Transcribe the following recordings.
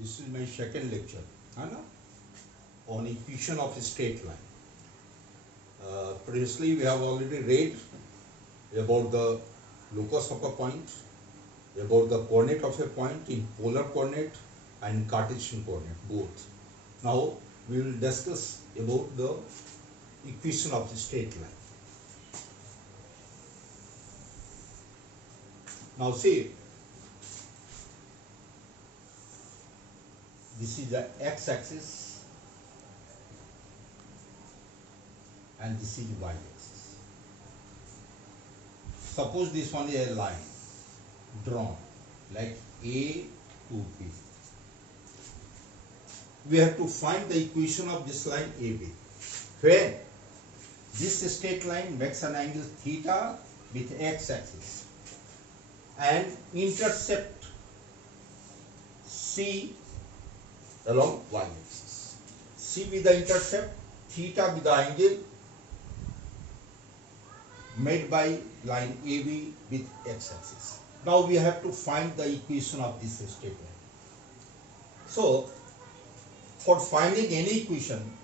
This is my second lecture, है ना, on equation of a straight line. Previously we have already read about the locus of a point, about the coordinate of a point in polar coordinate and Cartesian coordinate both. Now we will discuss about the equation of the straight line. Now see, this is the x-axis and this is y-axis. Suppose this one is a line drawn like A to B. We have to find the equation of this line AB. When this straight line makes an angle theta with x-axis and intercept C along y-axis. C with the intercept, theta with the angle made by line AB with x-axis. Now we have to find the equation of this straight line. So for finding any equation,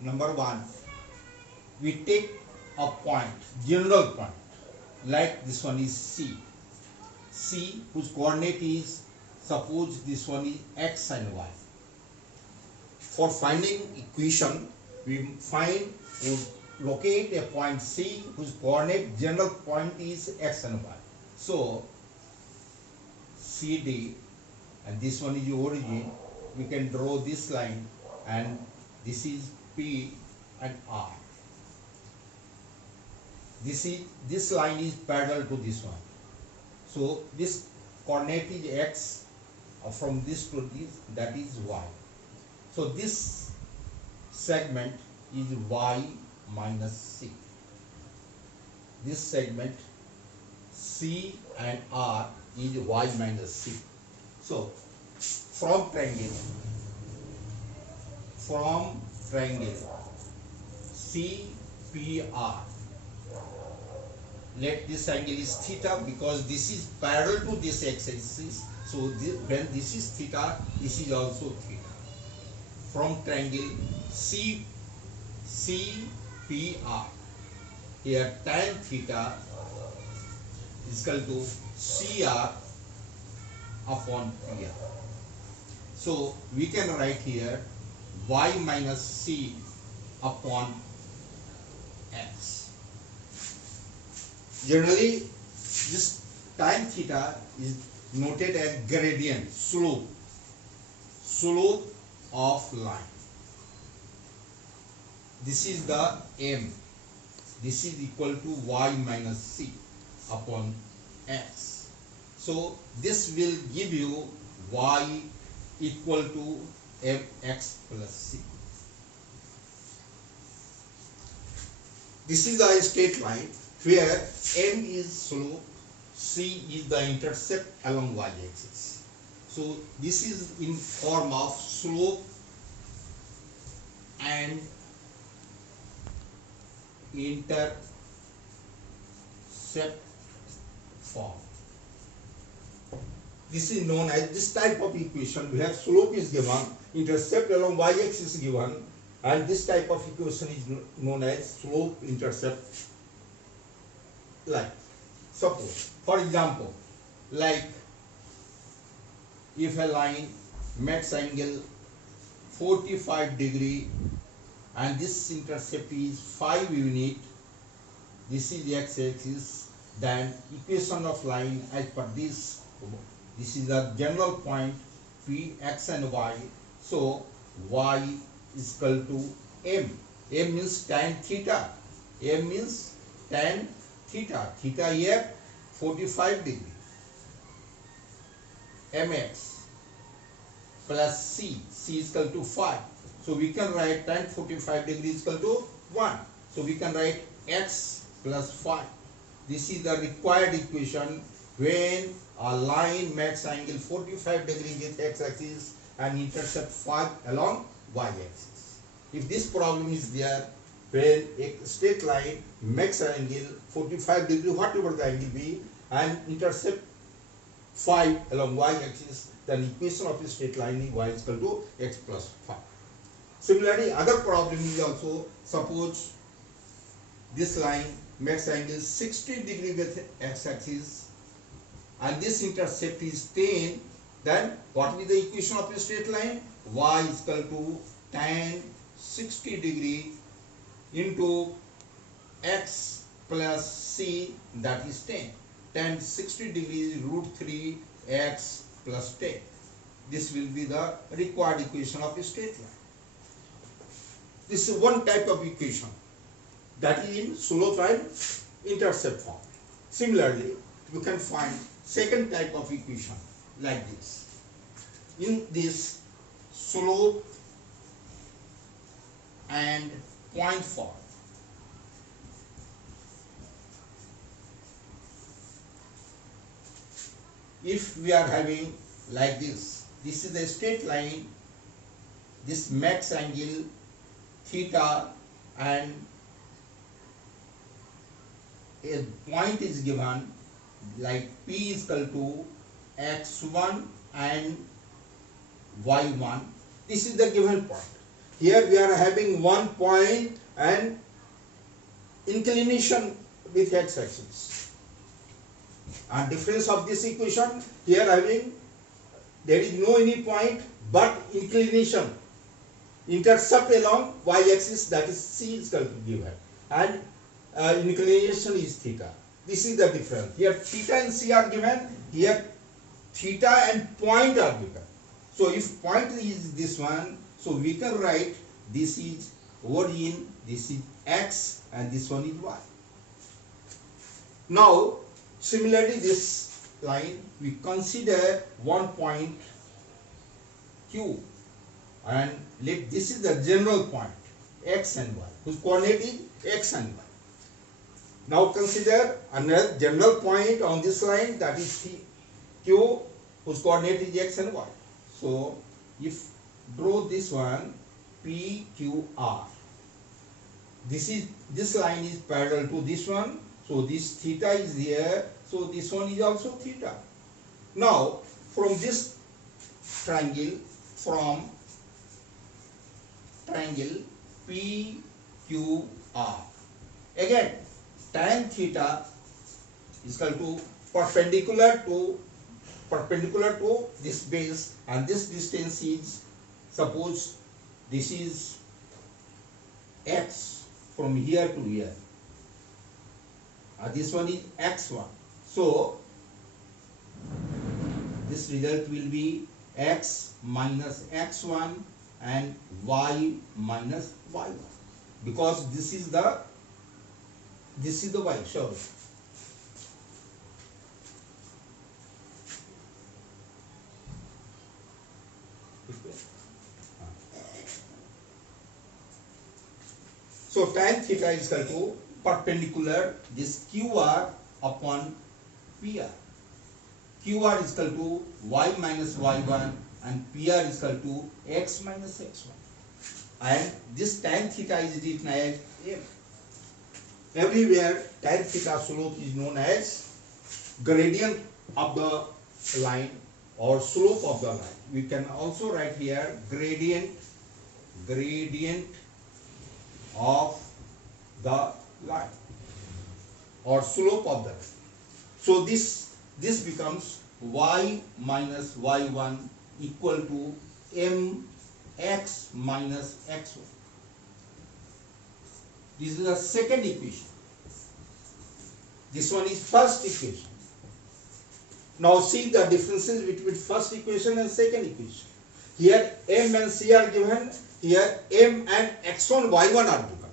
number one, we take a point, general point, like this one is C. C whose coordinate is, suppose this one is x and y. For finding equation, we locate a point C whose coordinate general point is x and y. So CD, and this one is the origin. We can draw this line, and this is P and R. This line is parallel to this one. So this coordinate is x, from this to this, that is y. So this segment is y minus C. This segment C and R is y minus C. So from triangle CPR, let this angle is theta because this is parallel to this x-axis. So when this is theta, this is also theta. From triangle CPR, here tan theta is equal to CR upon PR. So we can write here y minus C upon x. Generally, this tan theta is noted as gradient, slope of line. This is the M. This is equal to y minus C upon x. So this will give you y equal to mx plus c. This is a straight line where m is slope, c is the intercept along y-axis. So this is in form of slope and intercept form. This is known as this type of equation. We have slope is given, intercept along y-axis is given, and this type of equation is known as slope intercept line. Suppose, for example, like if a line makes angle 45 degree and this intercept is 5 unit, this is the x-axis, then equation of line as per this is the general point P, x and y. So y is equal to m. M means tan theta. M means tan theta. Theta here 45 degree. Mx plus c. C is equal to 5. So we can write tan 45 degree is equal to 1. So we can write x plus 5. This is the required equation when a line makes angle 45 degree with x-axis and intercept 5 along y-axis. If this problem is there, when a straight line makes an angle 45 degree, whatever the angle be, and intercept 5 along y-axis, then equation of a straight line is y is equal to x plus 5. Similarly, other problem is also, suppose this line makes angle 60 degree with x-axis and this intercept is 10, then what will be the equation of a straight line? Y is equal to tan 60 degree into x plus c, that is 10. Tan 60 degree is root 3 x plus 10. This will be the required equation of a straight line. This is one type of equation, that is in slope and intercept form. Similarly, you can find second type of equation like this. In this slope and point form, if we are having like this is a straight line, this makes angle theta and a point is given like P is equal to x1 and y1. This is the given point. Here we are having one point and inclination with x-axis. And difference of this equation, here having there is no any point but inclination, intercept along y-axis, that is c is equal to given, and inclination is theta. This is the difference. Here theta and c are given, here theta and point are given. So if point is this one, so we can write this is origin, this is x and this one is y. Now similarly this line, we consider one point Q and let this is the general point x and y, whose coordinate is x and y. Now consider another general point on this line, that is Q, whose coordinate is x and y. So if draw this one PQR, this line is parallel to this one, so this theta is there, so this one is also theta. Now from this triangle, from triangle PQR, again tan theta is equal to perpendicular to this base, and this distance is, suppose this is x from here to here, this one is x1, so this result will be x minus x1 and y minus y1, because this is the y. Sure. So tan theta is equal to perpendicular this QR upon PR. QR is equal to y minus y1 and PR is equal to x minus x1. And this tan theta is written as m. Everywhere tan theta slope is known as gradient of the line or slope of the line. We can also write here gradient of the line or slope of the line. So this becomes y minus y1 equal to mx minus x1. This is the second equation. This one is first equation. Now see the differences between first equation and second equation. Here m and c are given, here m and x1 y1 are given.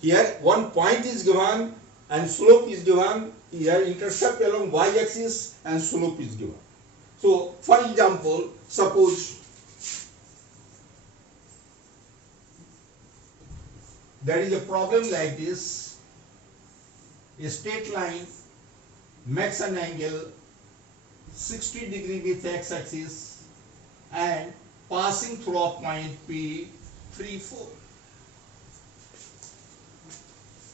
Here one point is given and slope is given, here intercept along y-axis and slope is given. So for example, suppose there is a problem like this, a straight line makes an angle 60 degree with x-axis and passing through a point P 3, 4.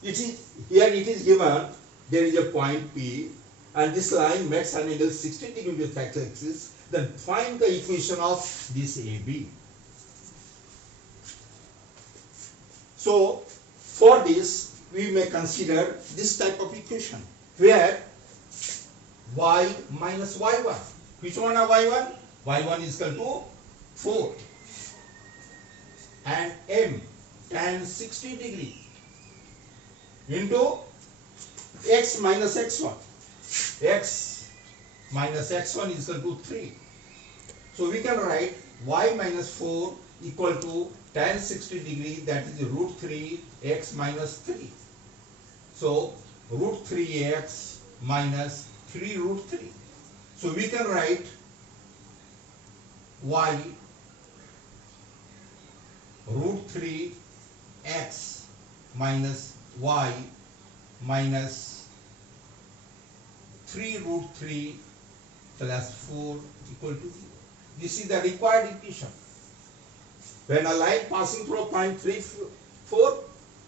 Here it is given, there is a point P and this line makes an angle 60 degree with x-axis then find the equation of this AB. So for this we may consider this type of equation where y minus y1. Which one are y1? y1 is equal to 4 and m tan 60 degree into x minus x1. X minus x1 is equal to 3. So we can write y minus 4 equal to tan 60 degree, that is root 3 x minus 3. So root 3x minus 3 root 3. So we can write y root 3 x minus y minus 3 root 3 plus 4 equal to 0. This is the required equation. When a line passing through point 3, 4,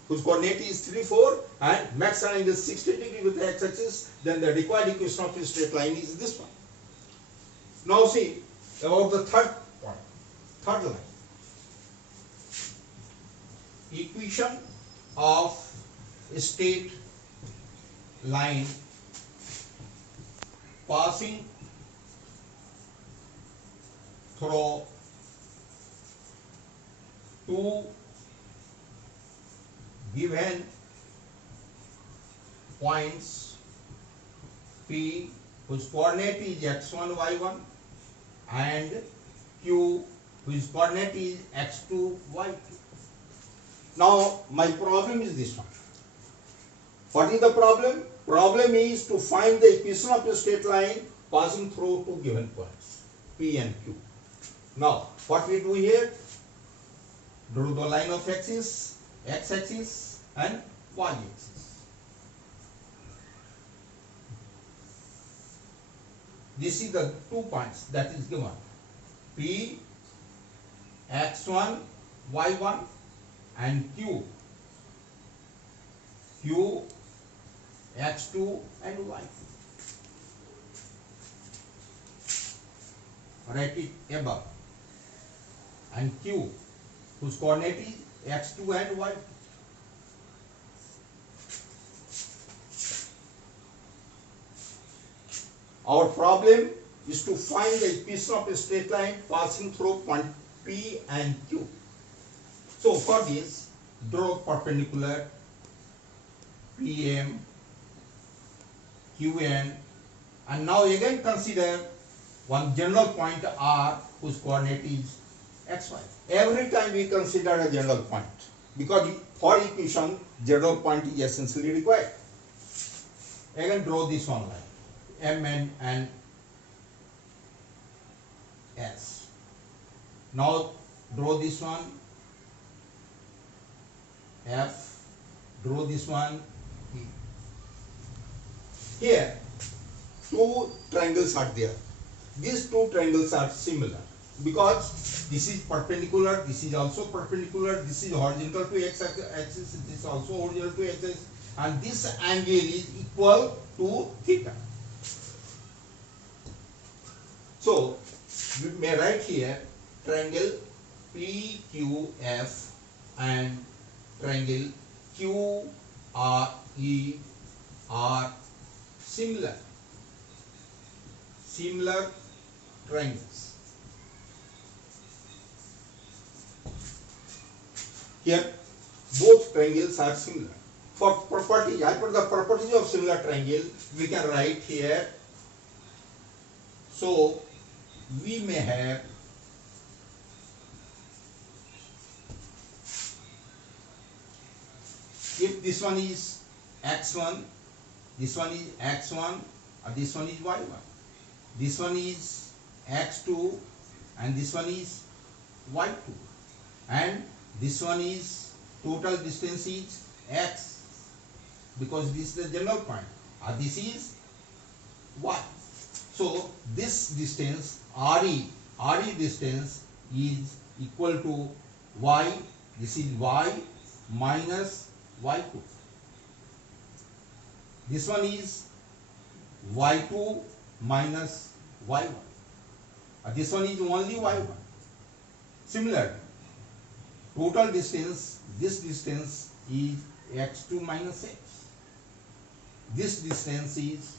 whose coordinate is 3, 4 and max angle is 60 degree with the x-axis, then the required equation of a straight line is this one. Now see about the third point, third line. Equation of a straight line passing through two given points P whose coordinate is x1, y1 and Q whose coordinate is x2, y2. Now my problem is this one. What is the problem? Problem is to find the equation of a straight line passing through two given points P and Q. Now what we do here? Draw the line of axis, x-axis and y-axis. This is the 2 points that is given. P, x1, y1 and Q, Q, x2 and y2. Write it above. And Q, whose coordinate is x2 and y2. Our problem is to find the equation of a straight line passing through point P and Q. So for this, draw perpendicular PM, QN, and now again consider one general point R whose coordinate is xy. Every time we consider a general point, because for equation general point is essentially required. Again draw this one line, MN and S. Now draw this one, F, draw this one, E. Here, two triangles are there. These two triangles are similar because this is perpendicular, this is also perpendicular, this is horizontal to x-axis, this is also horizontal to x-axis, and this angle is equal to theta. So, we may write here triangle PQF and triangle QRE are similar triangles. Here both triangles are similar. For property, as per the properties of similar triangle, we can write here. So we may have if this one is x1, this one is x1, or this one is y1. This one is x2 and this one is y2. And this one is total distance is x because this is the general point. This is y. So this distance RE distance is equal to y. This is y minus y2. This one is y2 minus y1. This one is only y1. Similar, total distance, this distance is x2 minus x. This distance is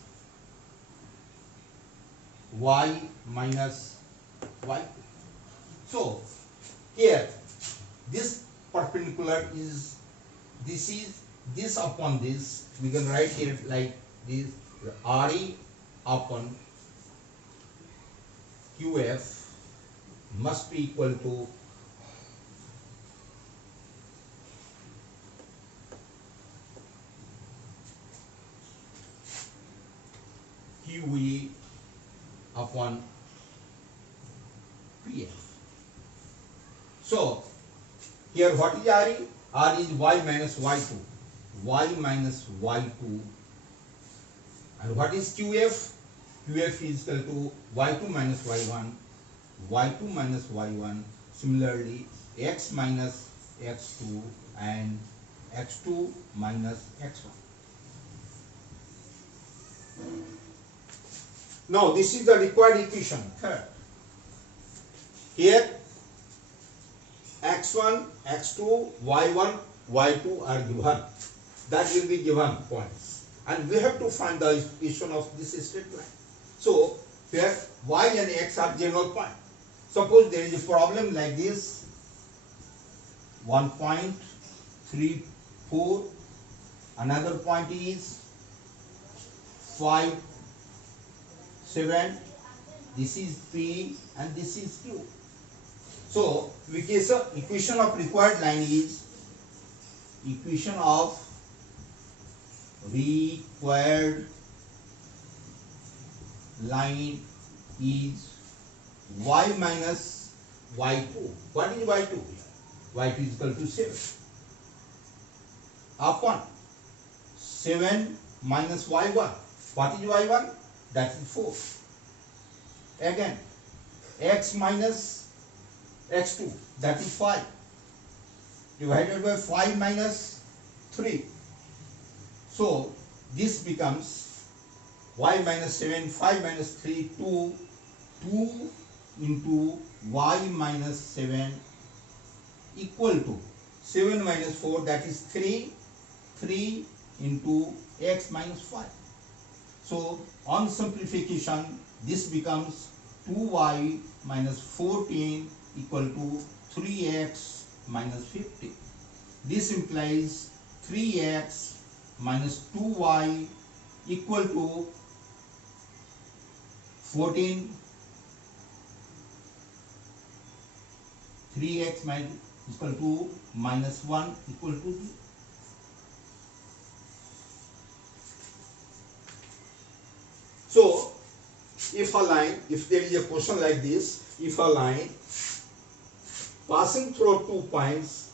y minus y2. So here this perpendicular is this upon this, we can write here like this, RE upon QF must be equal to QE upon PF. So here what is RE? R is y minus y2, y minus y2. And what is QF? QF is equal to y2 minus y1, y2 minus y1. Similarly, x minus x2 and x2 minus x1. Now this is the required equation. Third, here x1, x2, y1, y2 are given. That will be given points. And we have to find the equation of this straight line. So here y and x are general point. Suppose there is a problem like this, 1.34, another point is 5, 7, this is P and this is Q. So equation of required line is equation of required line is y minus y2. What is y2? y2 is equal to 7 upon 7 minus y1. What is y1? That is 4. Again, x minus x2, that is 5, divided by 5 minus 3. So this becomes y minus 7, 5 minus 3, 2, 2 into y minus 7 equal to 7 minus 4, that is 3, 3 into x minus 5. So on simplification, this becomes 2y minus 14 equal to 3x minus 50. This implies 3x minus 2y equal to 14. 3x minus equal to minus 1 equal to 0. So if there is a question like this, if a line passing through 2 points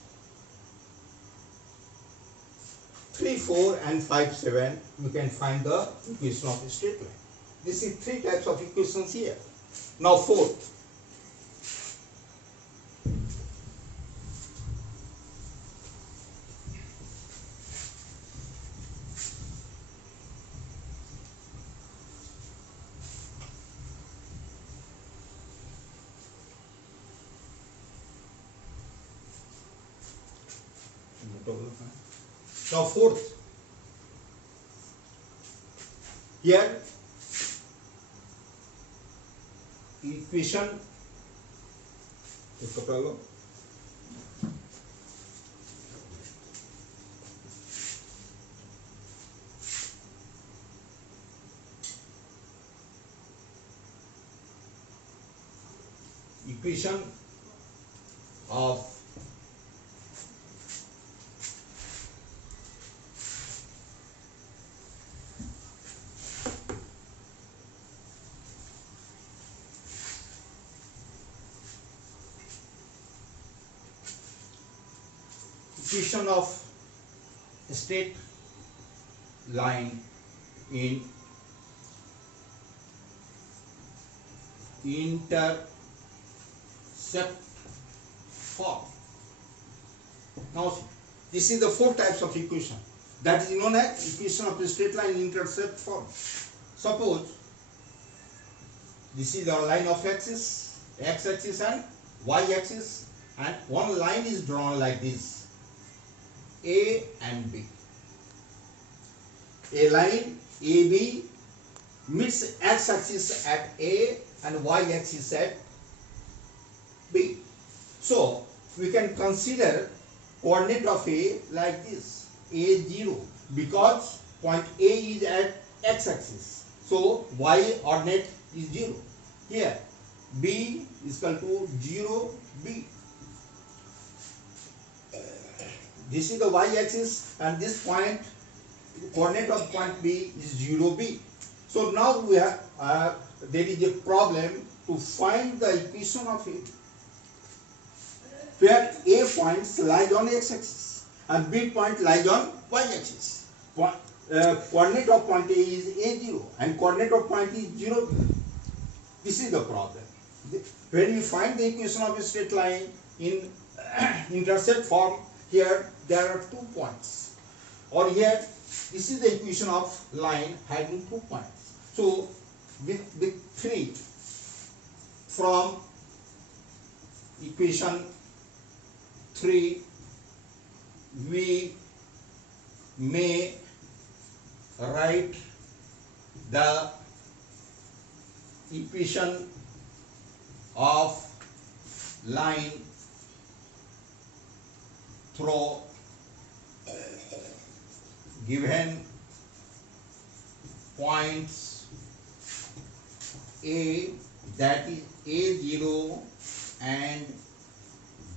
3, 4 and 5, 7, you can find the equation of a straight line. This is 3 types of equations here. Now fourth, here equation equation of straight line in intercept form. Now this is the 4 types of equation that is known as equation of a straight line in intercept form. Suppose this is our line of axis, x-axis and y-axis, and one line is drawn like this, A and B. A line AB meets x-axis at A and y-axis at B. So we can consider coordinate of A like this, A0, because point A is at x-axis. So y ordinate is 0. Here B is equal to 0, B. This is the y-axis, and this point, coordinate of point B is 0, B. So now we have there is a problem to find the equation of it, where A points lies on x-axis and B point lies on y-axis. Coordinate of point A is A0 and coordinate of point is 0. This is the problem. When we find the equation of a straight line in intercept form, here there are 2 points, or here this is the equation of line having 2 points. So with 3, from equation 3 we may write the equation of line through given points A, that is A0, and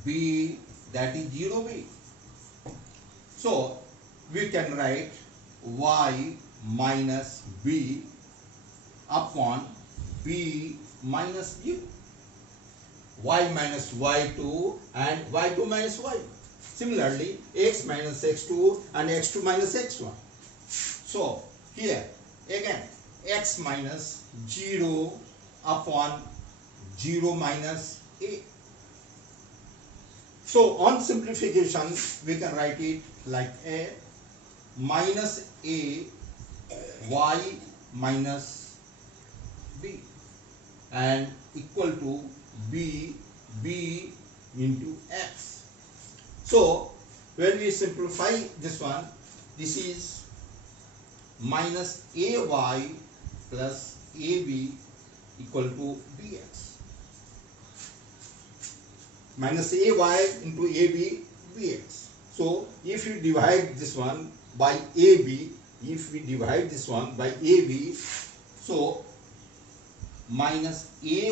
B, that is 0B. So we can write y minus B upon B minus 0. Y minus y2 and y2 minus y. Similarly, x minus x2 and x2 minus x1. So here again x minus 0 upon 0 minus a. So on simplification we can write it like a minus a y minus b and equal to b into x. So when we simplify this one, this is minus ay plus ab equal to bx. Minus ay into ab bx. So if you divide this one by ab, so minus ay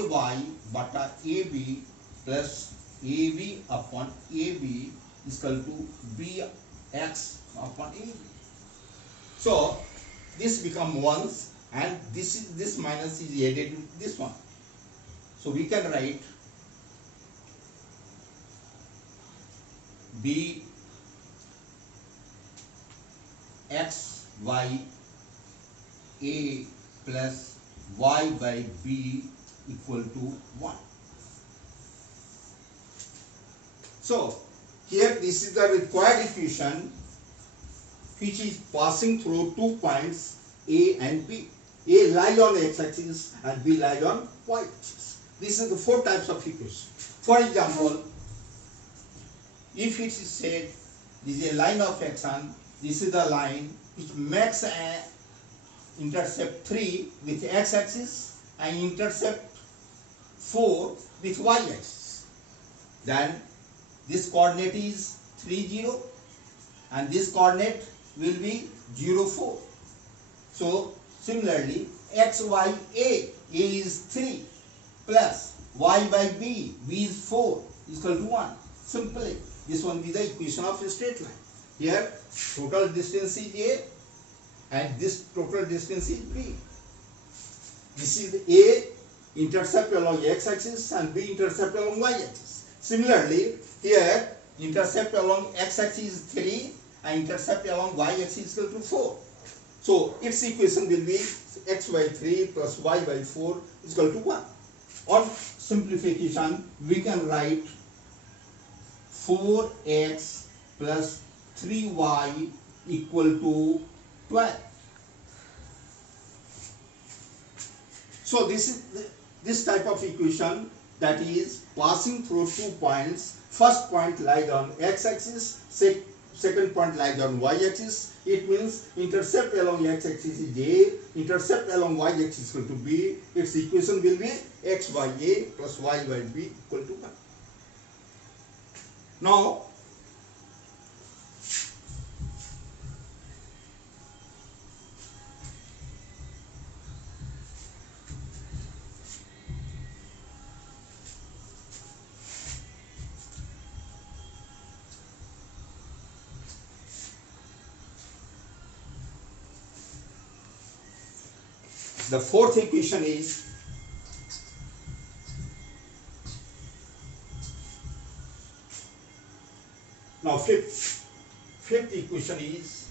bata ab plus ab upon ab is equal to bx upon ab. So this become ones, and this minus is added to this one. So we can write b x y a plus y by b equal to 1. So here this is the required equation which is passing through 2 points A and B. A lies on x-axis and B lies on y-axis. This is the 4 types of equation. For example, if it is said this is a line of action, this is the line which makes a intercept 3 with x-axis and intercept 4 with y-axis. Then this coordinate is 3, 0 and this coordinate will be 0, 4. So similarly x, y, a is 3 plus y by b is 4 is equal to 1. Simply this one is the equation of a straight line. Here total distance is a and this total distance is b. This is a intercept along x-axis and b intercept along y-axis. Similarly here intercept along x-axis is 3 and intercept along y-axis is equal to 4. So its equation will be x by 3 plus y by 4 is equal to 1. On simplification we can write 4x plus 3y equal to 12. So this type of equation that is passing through 2 points. First point lies on x-axis, second point lies on y-axis. It means intercept along x-axis is a, intercept along y-axis is equal to b. Its equation will be x by a plus y by b equal to 1. Now, the fourth equation is now fifth equation is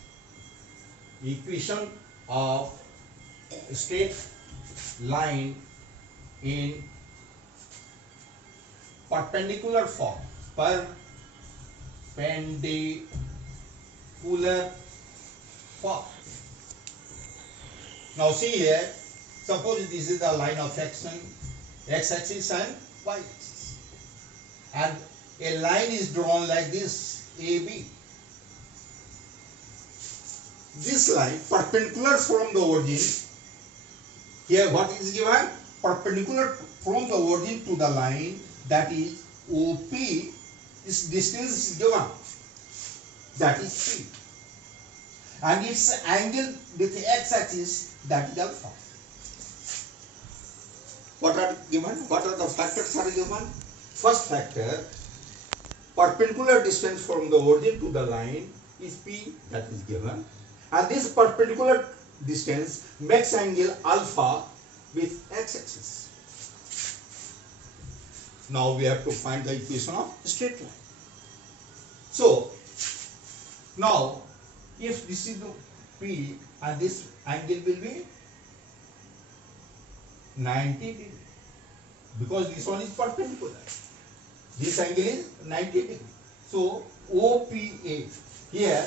equation of straight line in perpendicular form. Perpendicular form. Now see here, suppose this is the line of x-axis and y-axis, and a line is drawn like this, AB. This line perpendicular from the origin, here what is given? Perpendicular from the origin to the line, that is OP, this distance is given, that is P, and its angle with the x-axis, that is alpha. What are given? What are the factors are given? First factor, perpendicular distance from the origin to the line is P, that is given, and this perpendicular distance makes angle alpha with x-axis. Now we have to find the equation of straight line. So now if this is the P and this angle will be 90 degree, because this one is perpendicular. This angle is 90 degree. So OPA, here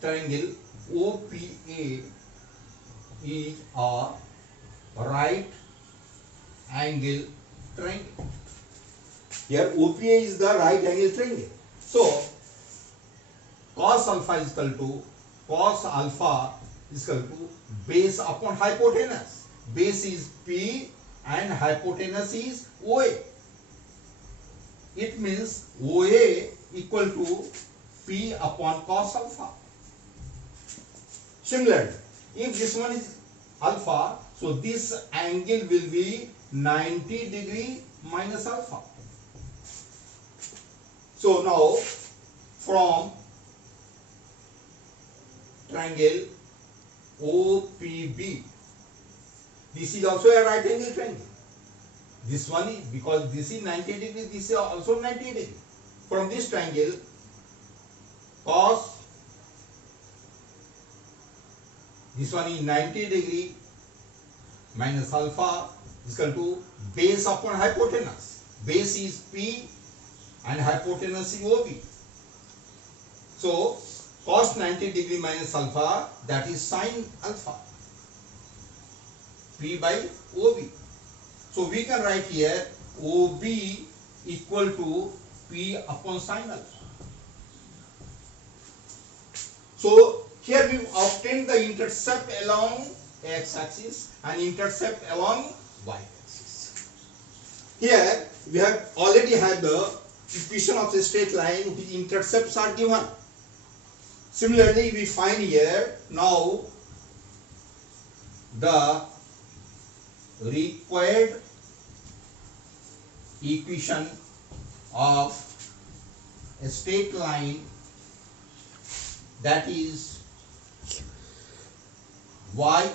triangle OPA is a right angle triangle. Here OPA is the right angle triangle. So cos alpha is equal to base upon hypotenuse. Base is P and hypotenuse is OA. It means OA equal to P upon cos alpha. Similarly, if this one is alpha, so this angle will be 90 degree minus alpha. So now from triangle OPB, this is also a right angle triangle. This one is, because this is 90 degree, this is also 90 degree. From this triangle, cos, this one is 90 degree minus alpha is equal to base upon hypotenuse. Base is P and hypotenuse is OB. So cos 90 degree minus alpha, that is sin alpha, P by OB. So we can write here OB equal to P upon sin alpha. So here we obtained the intercept along x-axis and intercept along y-axis. Here we have already had the equation of a straight line whose intercepts are given. Similarly, we find here now the required equation of a straight line, that is y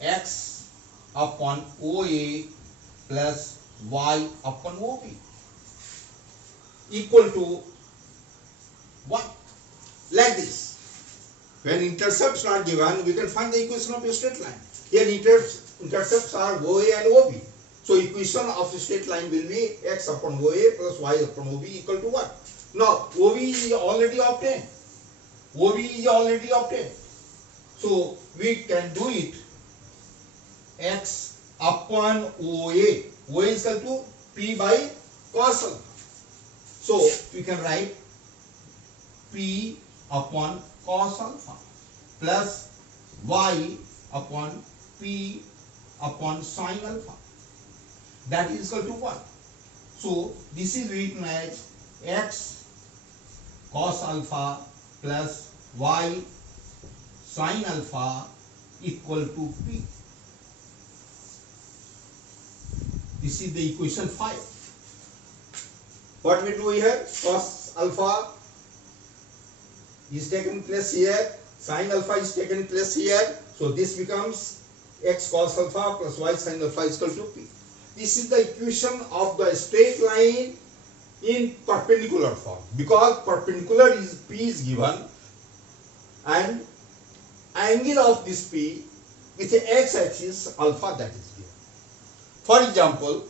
x upon OA plus y upon OB equal to 1. Like this. When intercepts are given, we can find the equation of a straight line. Here intercepts are OA and OB. So equation of a straight line will be x upon OA plus y upon OB equal to 1. Now OB is already obtained. OB is already obtained. So we can do it. X upon OA. OA is equal to P by cos alpha. So we can write P upon cos alpha plus Y upon P upon sin alpha. That is equal to 1. So this is written as X cos alpha plus Y sin alpha equal to P. This is the equation 5. What we do here? Cos alpha is taken place here, sin alpha is taken place here. So this becomes X cos alpha plus Y sin alpha is equal to P. This is the equation of the straight line in perpendicular form, because perpendicular is P is given and angle of this P with the X axis alpha that is given. For example,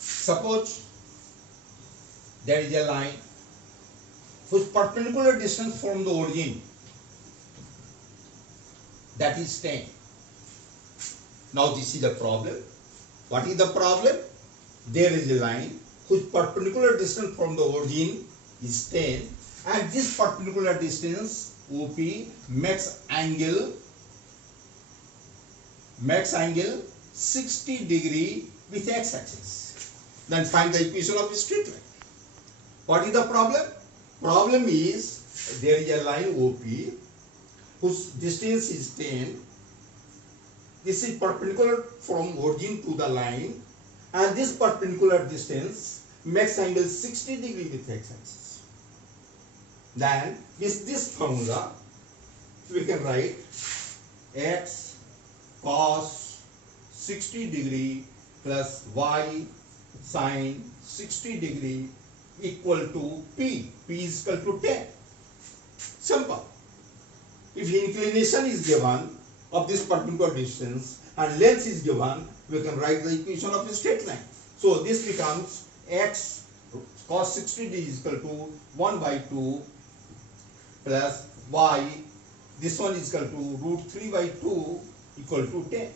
suppose there is a line whose perpendicular distance from the origin, that is 10. Now this is the problem. What is the problem? There is a line whose perpendicular distance from the origin is 10, and this perpendicular distance OP makes angle 60 degree with X axis. Then find the equation of a straight line. What is the problem? Problem is there is a line OP whose distance is 10. This is perpendicular from origin to the line, and this perpendicular distance makes angle 60 degree with X axis. Then with this formula we can write X cos 60 degree plus Y sin 60 degree equal to P. P is equal to 10. Simple. If inclination is given of this perpendicular distance and length is given, we can write the equation of a straight line. So this becomes X cos 60 degree is equal to 1 by 2 plus Y, this one is equal to root 3 by 2 equal to 10.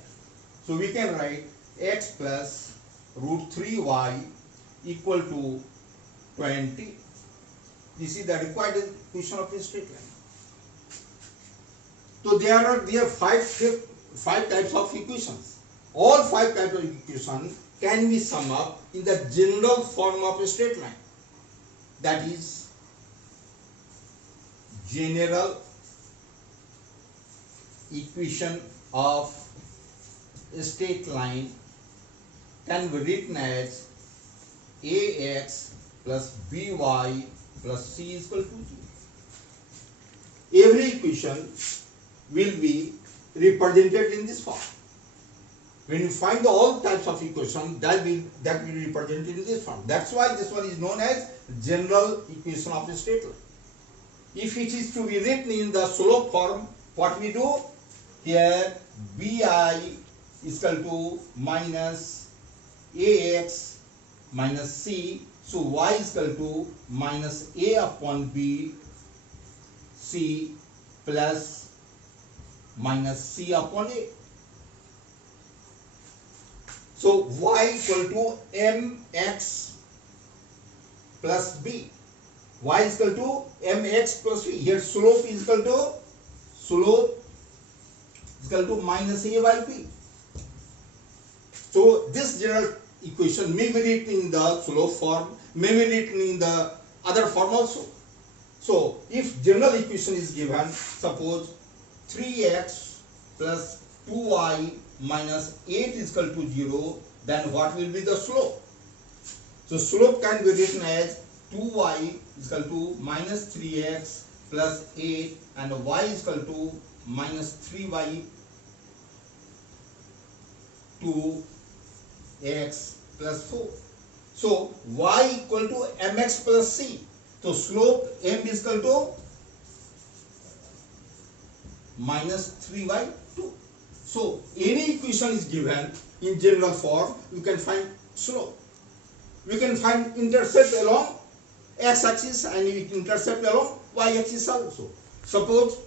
So we can write X plus root 3Y equal to 20. This is the required equation of a straight line. So there are five types of equations. All 5 types of equations can be summed up in the general form of a straight line. That is general equation of a straight line can be written as AX plus BY plus C is equal to 0. Every equation will be represented in this form. When you find all types of equation, that will be represented in this form. That's why this one is known as general equation of a straight line. If it is to be written in the slope form, what we do? Here BI is equal to minus AX minus C. So Y is equal to minus A upon B C plus minus C upon A. So Y equal to mx plus b. Y is equal to mx plus b. Here slope is equal to minus A by B. So this general equation may be written in the slope form, may be written in the other form also. So if general equation is given, suppose 3x plus 2y minus 8 is equal to 0, then what will be the slope? So slope can be written as 2y is equal to minus 3x plus 8 and y is equal to minus 3y 2x plus 4. So y equal to mx plus c. So slope m is equal to minus 3 by 2. So any equation is given in general form, you can find slope. We can find intercept along x-axis and intercept along y-axis also. Suppose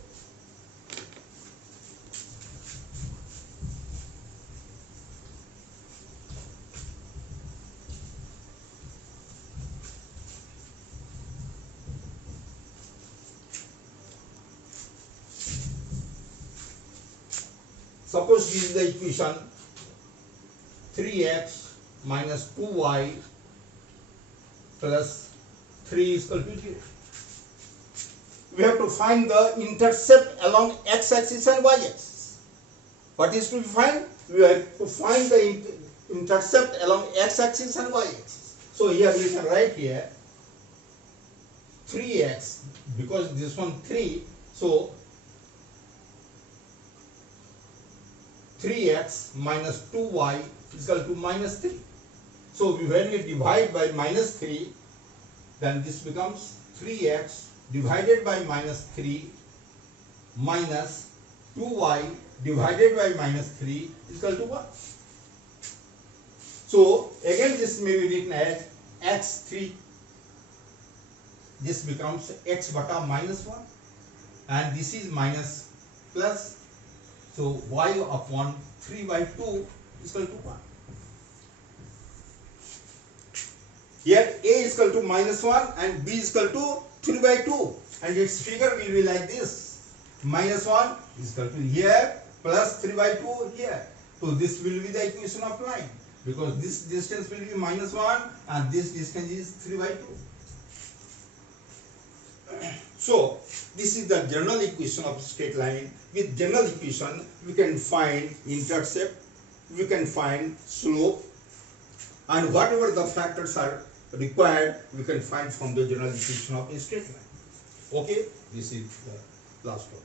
this is the equation 3x minus 2y plus 3 is equal to 0. We have to find the intercept along x-axis and y-axis. What is to be found? We have to find the intercept along x-axis and y-axis. So here we can write here 3x, because this one 3, so 3x minus 2y is equal to minus 3. So when we divide by minus 3, then this becomes 3x divided by minus 3 minus 2y divided by minus 3 is equal to 1. So again this may be written as x3. This becomes x bata minus 1, and this is minus plus. So y upon 3 by 2 is equal to 1. Here a is equal to minus 1 and b is equal to 3 by 2. And its figure will be like this. Minus 1 is equal to here plus 3 by 2 here. So this will be the equation of line, because this distance will be minus 1 and this distance is 3 by 2. So this is the general equation of straight line. With general equation we can find intercept, we can find slope, and whatever the factors are required we can find from the general equation of a straight line. Okay, this is the last one.